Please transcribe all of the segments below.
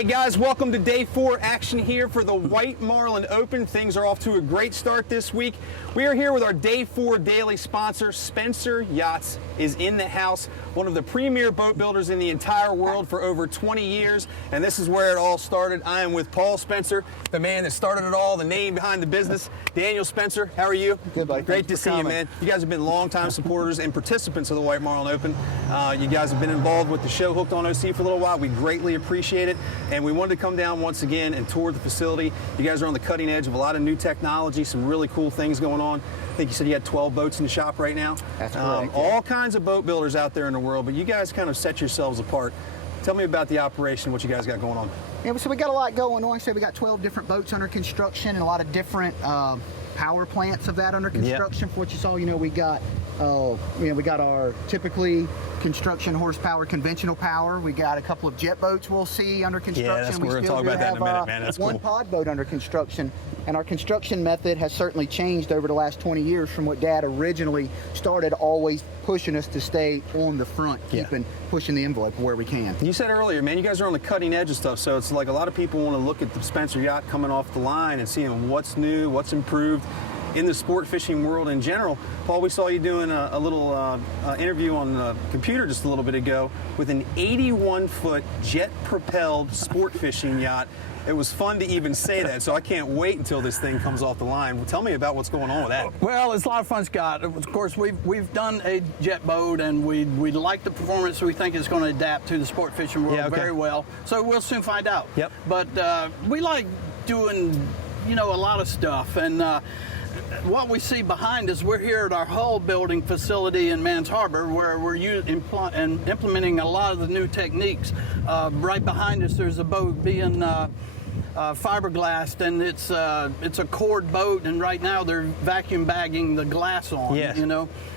Hey guys, welcome to day 4 action here for the White Marlin Open. Things are off to a great start this week. We are here with our day 4 daily sponsor. Spencer Yachts is in the house, one of the premier boat builders in the entire world for over 20 years, and this is where it all started. I am with Paul Spencer, the man that started it all, the name behind the business. Daniel Spencer, how are you? Good, buddy. Great to see you, man. You guys have been longtime supporters and participants of the White Marlin Open. You guys have been involved with the show Hooked on OC for a little while. We greatly appreciate it, and we wanted to come down once again and tour the facility. You guys are on the cutting edge of a lot of new technology, some really cool things going on. I think you said you had 12 boats in the shop right now. That's correct. All kinds of boat builders out there in the world, but you guys kind of set yourselves apart. Tell me about the operation, what you guys got going on. Yeah, so we got a lot going on. So we got 12 different boats under construction and a lot of different power plants of that under construction. For what you saw, we got we got our typically construction horsepower, conventional power. We got a couple of jet boats we'll see under construction. Yeah, that's we're going to talk about that in a minute, man. That's one cool. pod boat under construction. And our construction method has certainly changed over the last 20 years from what Dad originally started, always pushing us to stay on the front, pushing the envelope where we can. You said earlier, man, you guys are on the cutting edge of stuff, so it's like a lot of people want to look at the Spencer yacht coming off the line and seeing what's new, what's improved in the sport fishing world in general. Paul, we saw you doing a little interview on the computer just a little bit ago with an 81-foot jet-propelled sport fishing yacht. It was fun to even say that, so I can't wait until this thing comes off the line. Well, tell me about what's going on with that. Well, it's a lot of fun, Scott. Of course, we've done a jet boat, and we like the performance. We think it's going to adapt to the sport fishing world very well. So we'll soon find out. Yep. But we like doing, a lot of stuff, and what we see behind us, we're here at our hull building facility in Mans Harbor, where we're implementing a lot of the new techniques. Right behind us, there's a boat being fiberglassed, and it's a cord boat, and right now they're vacuum bagging the glass on. Yes.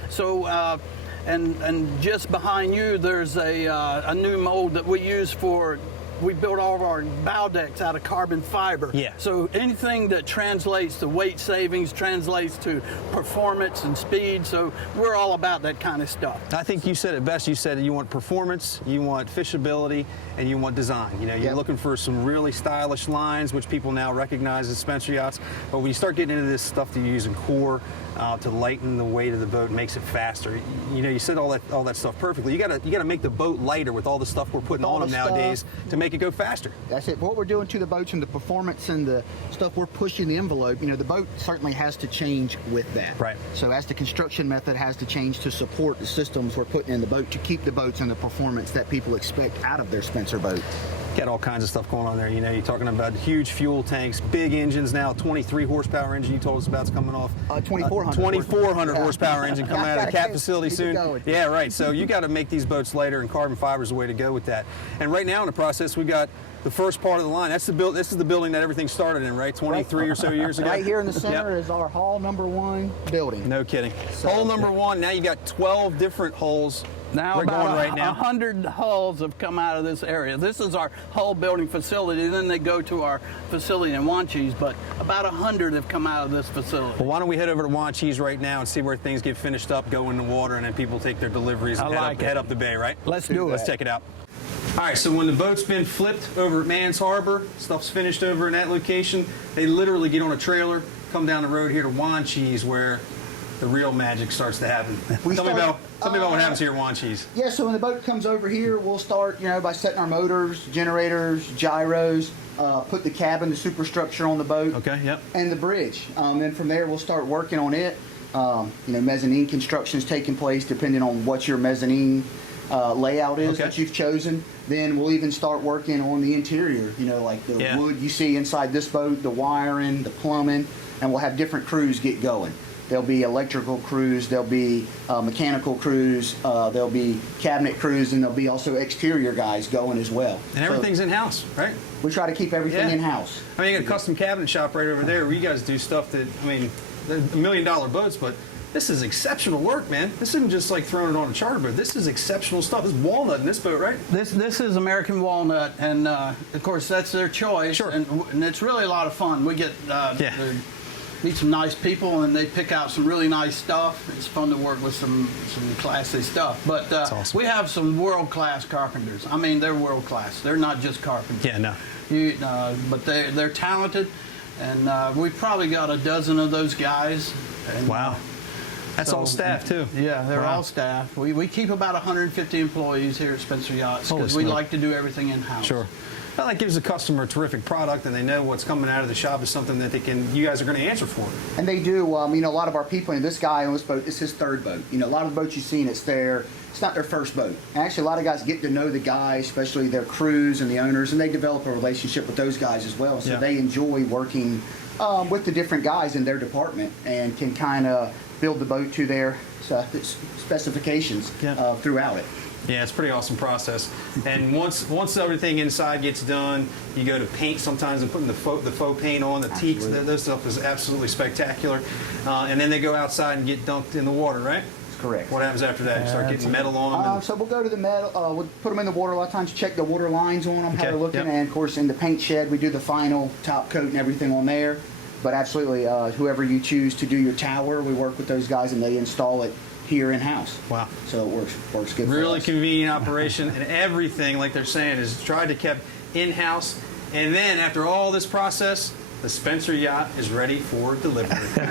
So and just behind you, there's a new mold that we use for. We built all of our bow decks out of carbon fiber. Yeah. So anything that translates to weight savings, translates to performance and speed. So we're all about that kind of stuff. I think you said it best. You said you want performance, you want fishability, and you want design. You're looking for some really stylish lines, which people now recognize as Spencer yachts. But when you start getting into this stuff that you use in core to lighten the weight of the boat, makes it faster. You said all that stuff perfectly. You gotta make the boat lighter with all the stuff we're putting on them nowadays to make it go faster. That's it. What we're doing to the boats and the performance and the stuff we're pushing the envelope, the boat certainly has to change with that. Right. So as the construction method has to change to support the systems we're putting in the boat to keep the boats and the performance that people expect out of their Spencer boat. Got all kinds of stuff going on there. You're talking about huge fuel tanks, big engines now, 23 horsepower engine you told us about is coming off. 2,400 horsepower engine coming out of the CAT facility soon. Yeah, right. So you got to make these boats lighter, and carbon fiber is the way to go with that. And right now in the process, we got the first part of the line. This is the building that everything started in, right? 23 or so years ago. Right here in the center is our hull number 1 building. No kidding. So, hull number 1. Now you got 12 different hulls. Now about 100 hulls have come out of this area. This is our hull building facility. Then they go to our facility in Wanchese, but about 100 have come out of this facility. Well, why don't we head over to Wanchese right now and see where things get finished up, go in the water, and then people take their deliveries and head up the bay, right? Let's do it. Let's check it out. All right, so when the boat's been flipped over at Mans Harbor, stuff's finished over in that location, they literally get on a trailer, come down the road here to Wanchese, where the real magic starts to happen. Tell me about what happens here at Wanchese. Yeah, so when the boat comes over here, we'll start, by setting our motors, generators, gyros, put the cabin, the superstructure on the boat. Okay, yep. And the bridge. Then from there, we'll start working on it. Mezzanine construction is taking place depending on what your mezzanine layout is that you've chosen. Then we'll even start working on the interior, like the wood you see inside this boat, the wiring, the plumbing, and we'll have different crews get going. There'll be electrical crews, there'll be mechanical crews, there'll be cabinet crews, and there'll be also exterior guys going as well. And everything's in-house, right? We try to keep everything in-house. You got a custom cabinet shop right over there where you guys do stuff that, they're $1 million boats, but this is exceptional work, man. This isn't just like throwing it on a charter boat. This is exceptional stuff. This is walnut in this boat, right? This is American walnut, and of course that's their choice. Sure. And it's really a lot of fun. We get meet some nice people, and they pick out some really nice stuff. It's fun to work with some classy stuff. But awesome. we have some world-class carpenters. I mean, they're world-class. They're not just carpenters. Yeah, no. But they're talented, and we've probably got a dozen of those guys. And, Wow. That's all staff, too. Yeah, they're Wow. all staff. We keep about 150 employees here at Spencer Yachts Holy because we smoke. like to do everything in-house. Sure. Well, that gives the customer a terrific product, and they know what's coming out of the shop is something that you guys are going to answer for. And they do. You know, a lot of our people, and this guy on this boat, it's his third boat. You know, a lot of the boats you've seen, it's not their first boat. And actually, a lot of guys get to know the guys, especially their crews and the owners, and they develop a relationship with those guys as well. So Yeah. they enjoy working with the different guys in their department and can kind of build the boat to their specifications Yeah. throughout it. Yeah, it's a pretty awesome process. And once everything inside gets done, you go to paint sometimes and putting the faux paint on, the teaks, that stuff is absolutely spectacular. And then they go outside and get dunked in the water, right? That's correct. What happens after that? You start getting metal on them? So we'll go to the metal, we'll put them in the water a lot of times, check the water lines on them, how Okay, they're looking, yep. and of course in the paint shed we do the final top coat and everything on there. But absolutely, whoever you choose to do your tower, we work with those guys and they install it here in-house. Wow. So it works good for Really us. convenient operation, and everything, like they're saying, is tried to keep in-house. And then after all this process, the Spencer Yacht is ready for delivery.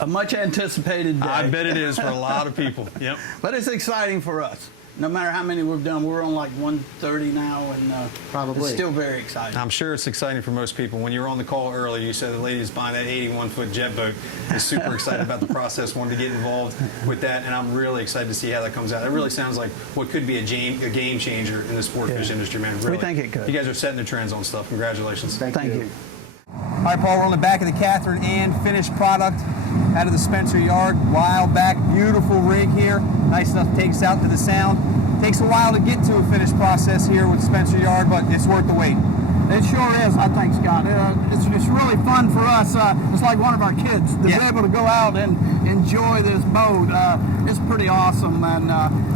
A much anticipated day. I bet it is for a lot of people. Yep. But it's exciting for us. No matter how many we've done, we're on like 130 now, and Probably. it's still very exciting. I'm sure it's exciting for most people. When you were on the call earlier, you said the lady who's buying that 81-foot jet boat is super excited about the process, wanted to get involved with that, and I'm really excited to see how that comes out. It really sounds like what could be a game changer in the sport fish industry, man. Really. We think it could. You guys are setting the trends on stuff. Congratulations. Thank you. All right, Paul, we're on the back of the Catherine Ann finished product out of the Spencer Yard. While back, beautiful rig here. Nice enough to take us out to the Sound. Takes a while to get to a finished process here with Spencer Yard, but it's worth the wait. It sure is, I think, Scott. It's really fun for us. It's like one of our kids to be able to go out and enjoy this boat. It's pretty awesome, and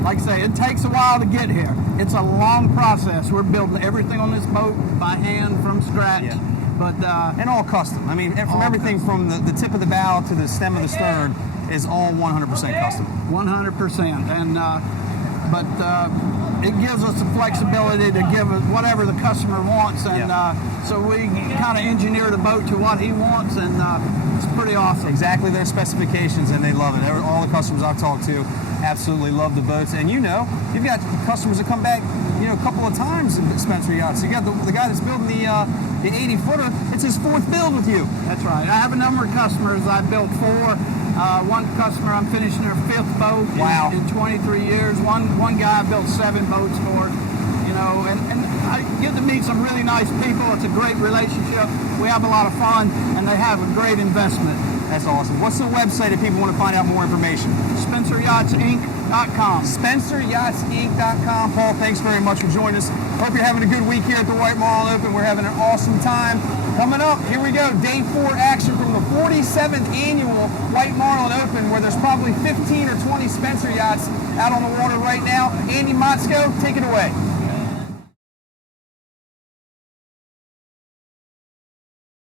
like I say, it takes a while to get here. It's a long process. We're building everything on this boat by hand from scratch. Yeah. But And all custom. I mean, from everything from the tip of the bow to the stem of the stern is all 100% custom. 100%, and but it gives us the flexibility to give us whatever the customer wants, and so we kind of engineer the boat to what he wants, and it's pretty awesome. Exactly their specifications, and they love it. All the customers I've talked to absolutely love the boats. And you've got customers that come back, a couple of times at Spencer Yachts. You got the guy that's building the 80-footer. It's his fourth build with you. That's right. I have a number of customers. I built 4. One customer, I'm finishing their 5th boat in 23 years. One guy I built 7 boats for. And I get to meet some really nice people. It's a great relationship. We have a lot of fun, and they have a great investment. That's awesome. What's the website if people want to find out more information? SpencerYachtsInc.com. SpencerYachtsInc.com. Paul, thanks very much for joining us. Hope you're having a good week here at the White Marlin Open. We're having an awesome time. Coming up, here we go, Day 4 action from the 47th annual White Marlin Open, where there's probably 15 or 20 Spencer Yachts out on the water right now. Andy Motzko, take it away.